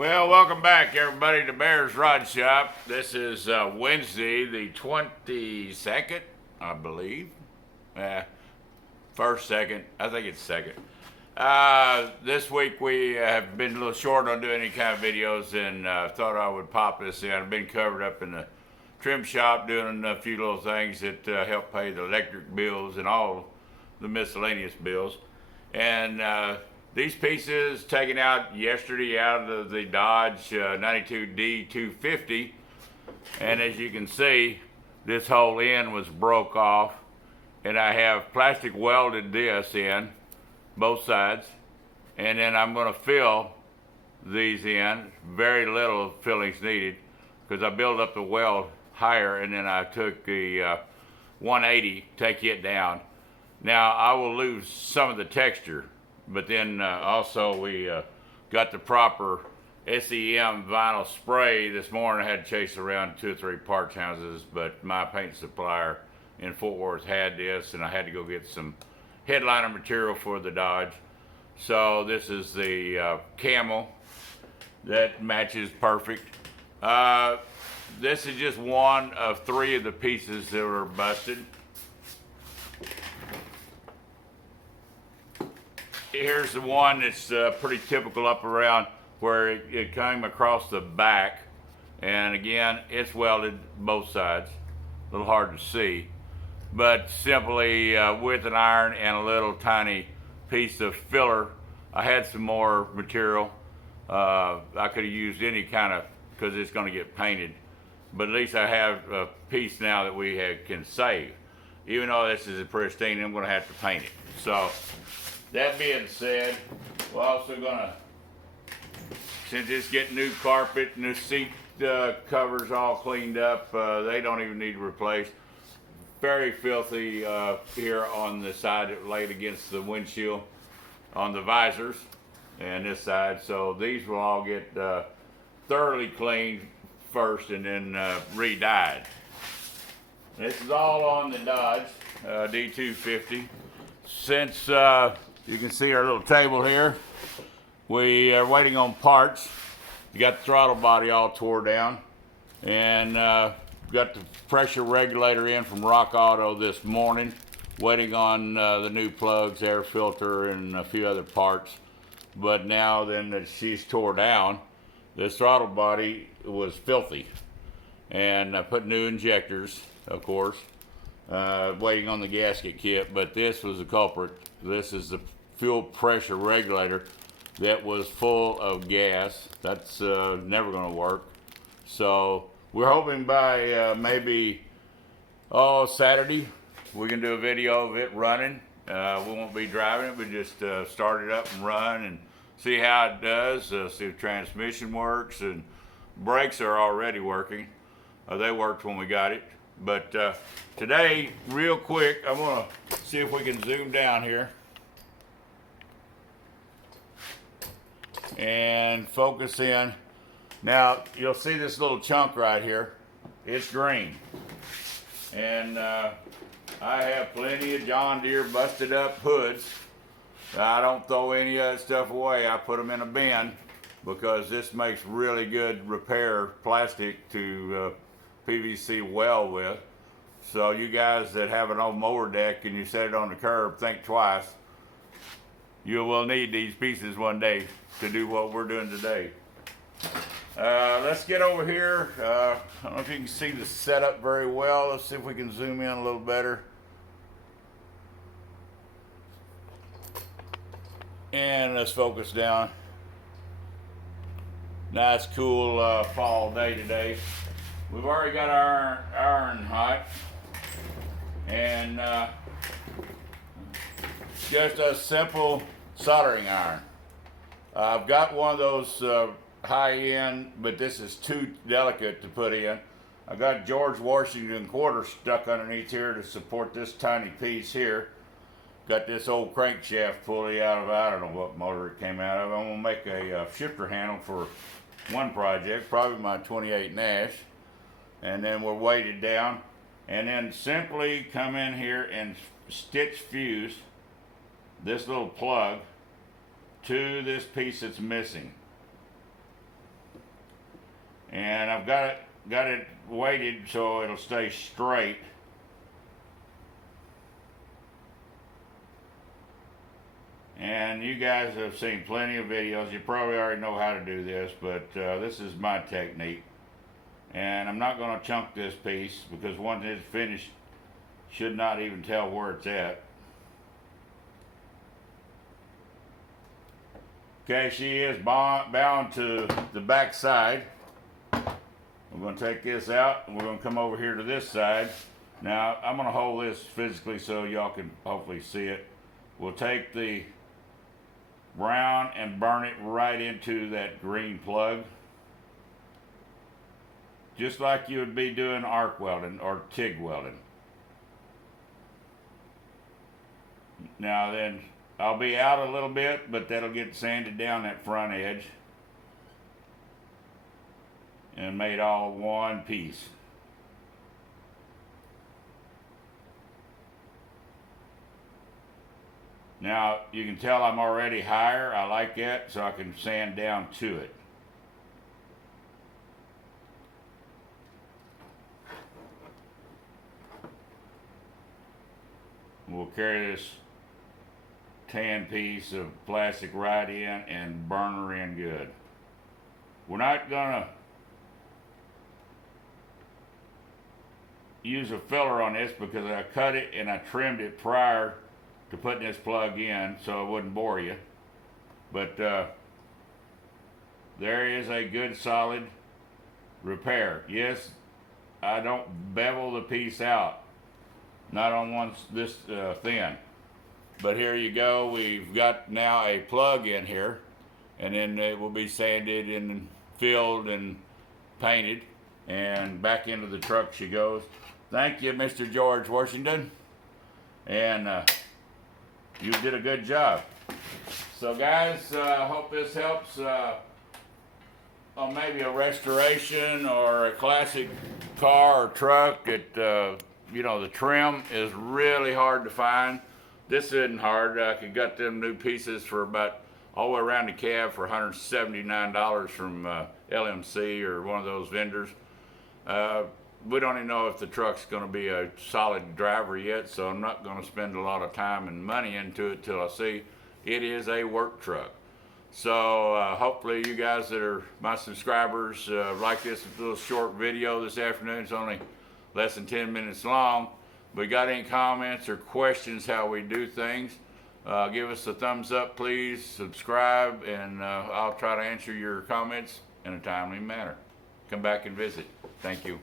Well, welcome back, everybody, to Bear's Rod Shop. This is Wednesday, the 22nd, I believe. First, second. I think it's second. This week we have been a little short on doing any kind of videos, and thought I would pop this in. I've been covered up in the trim shop doing a few little things that help pay the electric bills and all the miscellaneous bills. And these pieces taken out yesterday out of the Dodge 92 D250, and as you can see, this whole end was broke off, and I have plastic welded this in both sides, and then I'm going to fill these in. Very little fillings needed because I built up the weld higher, and then I took the 180, take it down. Now I will lose some of the texture, but then also we got the proper SEM vinyl spray. This morning I had to chase around 2 or 3 parts houses, but my paint supplier in Fort Worth had this, and I had to go get some headliner material for the Dodge. So this is the camel that matches perfect. This is just one of 3 of the pieces that were busted. Here's the one that's pretty typical up around where it came across the back, and again it's welded both sides. A little hard to see, but simply with an iron and a little tiny piece of filler. I had some more material. I could have used any kind of, because it's going to get painted, but at least I have a piece now that we can save. Even though this is a pristine, I'm going to have to paint it. So that being said, we're also going to, since it's getting new carpet and the seat covers all cleaned up, they don't even need replaced. Very filthy here on the side that laid against the windshield on the visors and this side. So these will all get thoroughly cleaned first and then re-dyed. This is all on the Dodge D250. Since you can see our little table here, we are waiting on parts. We got the throttle body all tore down, and got the pressure regulator in from Rock Auto this morning, waiting on the new plugs, air filter, and a few other parts. But now then that she's tore down, this throttle body was filthy, and I put new injectors, of course, waiting on the gasket kit. But this was the culprit. This is the fuel pressure regulator that was full of gas. That's never going to work. So we're hoping by maybe Saturday we can do a video of it running. We won't be driving it, but just start it up and run and see how it does, see if transmission works, and brakes are already working. They worked when we got it. But today, real quick, I'm going to see if we can zoom down here and focus in. Now, you'll see this little chunk right here. It's green. And I have plenty of John Deere busted up hoods. I don't throw any of that stuff away. I put them in a bin because this makes really good repair plastic to PVC weld with. So you guys that have an old mower deck and you set it on the curb, think twice. You will need these pieces one day to do what we're doing today. Let's get over here. I don't know if you can see the setup very well. Let's see if we can zoom in a little better. And let's focus down. Nice cool fall day today. We've already got our iron hot, and just a simple soldering iron. I've got one of those high end, but this is too delicate to put in. I got George Washington quarter stuck underneath here to support this tiny piece here. Got this old crankshaft pulley out of, I don't know what motor it came out of. I'm gonna make a shifter handle for one project, probably my 28 Nash. And then we're weighted down, and then simply come in here and stitch fuse this little plug to this piece that's missing. And I've got it weighted so it'll stay straight. And you guys have seen plenty of videos. You probably already know how to do this, but this is my technique. And I'm not going to chunk this piece because once it's finished, should not even tell where it's at. Okay, she is bound to the back side. We're going to take this out and we're going to come over here to this side. Now, I'm going to hold this physically so y'all can hopefully see it. We'll take the brown and burn it right into that green plug. Just like you would be doing arc welding or TIG welding. Now then, I'll be out a little bit, but that'll get sanded down that front edge and made all one piece. Now you can tell I'm already higher. I like that, so I can sand down to it. We'll carry this tan piece of plastic right in and burn her in good. We're not gonna use a filler on this because I cut it and I trimmed it prior to putting this plug in so it wouldn't bore you. But there is a good solid repair. Yes, I don't bevel the piece out, not on one this thin. But here you go, we've got now a plug in here, and then it will be sanded and filled and painted, and back into the truck she goes. Thank you, Mr. George Washington, and you did a good job. So guys, I hope this helps on maybe a restoration or a classic car or truck. You know, the trim is really hard to find. This isn't hard. I could got them new pieces for about all the way around the cab for $179 from LMC or one of those vendors. We don't even know if the truck's going to be a solid driver yet, so I'm not going to spend a lot of time and money into it till I see it is a work truck. So hopefully you guys that are my subscribers like this little short video this afternoon. It's only less than 10 minutes long. But got any comments or questions how we do things, give us a thumbs up, please. Subscribe, and I'll try to answer your comments in a timely manner. Come back and visit. Thank you.